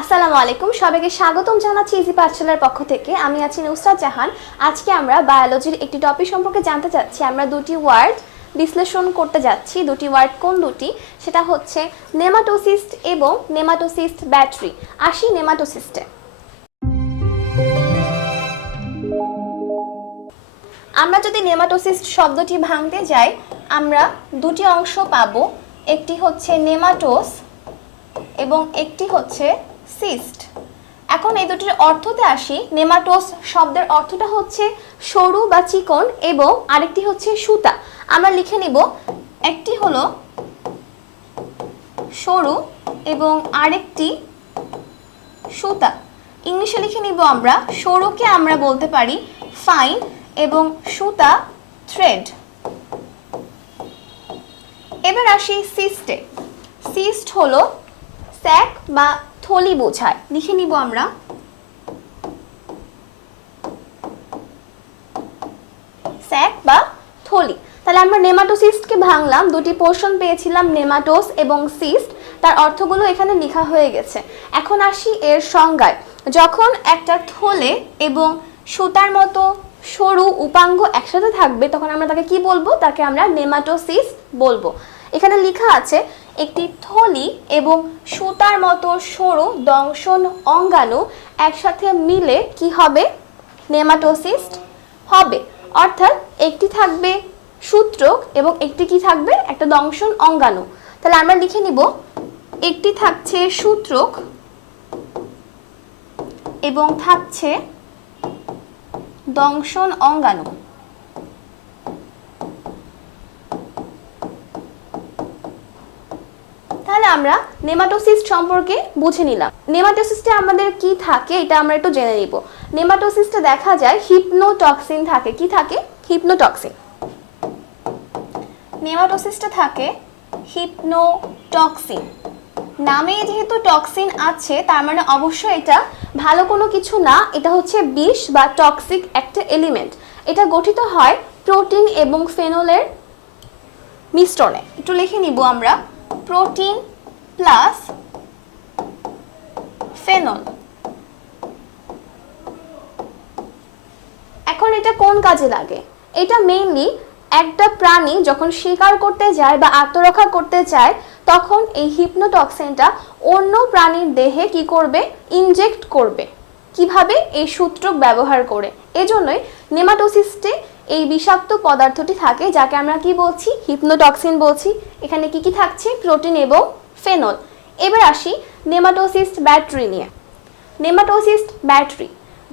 আসসালামু আলাইকুম, সবাইকে স্বাগতম জানাচ্ছি ইজি পাঠশালার পক্ষ থেকে। আমি আছি নুসরাত জাহান। আজকে আমরা বায়োলজির একটি টপিক সম্পর্কে জানতে চাচ্ছি। আমরা দুটি ওয়ার্ড বিশ্লেষণ করতে যাচ্ছি। দুটি ওয়ার্ড কোন দুটি? সেটা হচ্ছে নেমাটোসিস্ট এবং নেমাটোসিস্ট ব্যাটারি। আসি নেমাটোসিস্টে। আমরা যদি নেমাটোসিস্ট শব্দটি ভাঙতে যাই, আমরা দুটি অংশ পাবো। একটি হচ্ছে নেমাটোস এবং একটি হচ্ছে সিস্ট। এখন এই দুটির অর্থতে আসি। নেমাটোস শব্দের অর্থটা হচ্ছে সরু বা চিকন এবং আরেকটি হচ্ছে সুতা। আমরা লিখে নিব, একটি হলো সরু এবং আরেকটি সুতা। ইংলিশে লিখে নিব আমরা, সরুকে আমরা বলতে পারি ফাইন এবং সুতা থ্রেড। এবার আসি সিস্টে। সিস্ট হলো স্যাক বা থলি বোঝায়। লিখে নিব আমরা স্যাক বা থলি। তাহলে আমরা নেমাটোসিস্টকে ভাঙলাম, দুটি পোর্শন পেয়েছিলাম, নেমাটোস এবং সিস্ট। তার অর্থগুলো এখানে লেখা হয়ে গেছে। এখন আসি এর সংজ্ঞায়। যখন একটা থলে এবং সুতার মতো সরু উপাঙ্গ একসাথে থাকবে তখন আমরা তাকে কি বলবো? তাকে আমরা নেমাটোসিস্ট বলবো। এখানে লেখা আছে একটি থলি এবং সুতার মতো সরু দংশন অঙ্গাণু একসাথে মিলে কি হবে? নেমাটোসিস্ট হবে। অর্থাৎ একটি থাকবে সূত্রক এবং একটি কি থাকবে? একটা দংশন অঙ্গাণু। তাহলে আমরা লিখে নিব, একটি থাকছে সূত্রক এবং থাকছে দংশন অঙ্গাণু। তাহলে আমরা নেমাটোসিস্ট সম্পর্কে বুঝে নিলাম। নেমাটোসিস্টে আমাদের কি থাকে এটা আমরা একটু জেনে নিব। নেমাটোসিস্টে দেখা যায় হিপনোটক্সিন থাকে। কি থাকে? হিপনোটক্সিন। নেমাটোসিস্টে থাকে হিপনোটক্সিন। নামে যেহেতু টক্সিন আছে তার মানে অবশ্যই এটা ভালো কোনো কিছু না, এটা হচ্ছে বিষ বা টক্সিক একটা এলিমেন্ট। এটা গঠিত হয় প্রোটিন এবং ফেনলের মিশ্রণে। একটু লিখে নিব আমরা, প্রোটিন প্লাস ফেনল। এখন এটা কোন কাজে লাগে? এটা মেইনলি একটা প্রাণী যখন শিকার করতে যায় বা আত্মরক্ষা করতে চায় তখন এই হিপনোটক্সিনটা অন্য প্রাণীর দেহে কি করবে? ইনজেক্ট করবে। কিভাবে? এই সূত্রক ব্যবহার করে। এজন্যই নেমাটোসিস্টে এই বিষাক্ত পদার্থটি থাকে যাকে আমরা কি বলছি? হিপনোটক্সিন বলছি। এখানে কি কি থাকছে? প্রোটিন এবং ফেনল। এবার আসি নেমাটোসিস্ট ব্যাটারি নিয়ে। নেমাটোসিস্ট ব্যাটারি,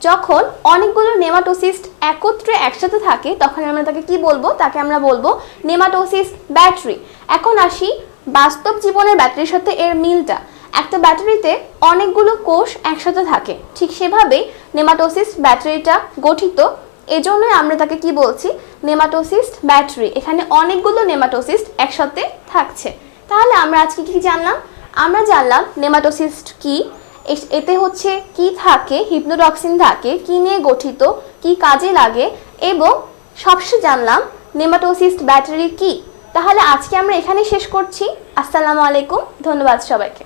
যখন অনেকগুলো নেমাটোসিস্ট একত্রে একসাথে থাকে তখন আমরা তাকে কি বলবো? তাকে আমরা বলবো নেমাটোসিস্ট ব্যাটারি। এখন আসি বাস্তব জীবনের ব্যাটারির সাথে এর মিলটা। একটা ব্যাটারিতে অনেকগুলো কোষ একসাথে থাকে, ঠিক সেভাবেই নেমাটোসিস্ট ব্যাটারিটা গঠিত। এজন্যই আমরা তাকে কি বলছি? Nematocyst battery. এখানে অনেকগুলো নেমাটোসিস্ট একসাথে থাকছে। তাহলে আমরা আজকে কি জানলাম? আমরা জানলাম নেমাটোসিস্ট কি, এতে হচ্ছে কি থাকে, হিপনোটক্সিন থাকে, কি নিয়ে গঠিত, কি কাজে লাগে, এবং সবশেষে জানলাম নেমাটোসিস্ট ব্যাটারি কি। তাহলে আজকে আমরা এখানেই শেষ করছি। আসসালামু আলাইকুম, ধন্যবাদ সবাইকে।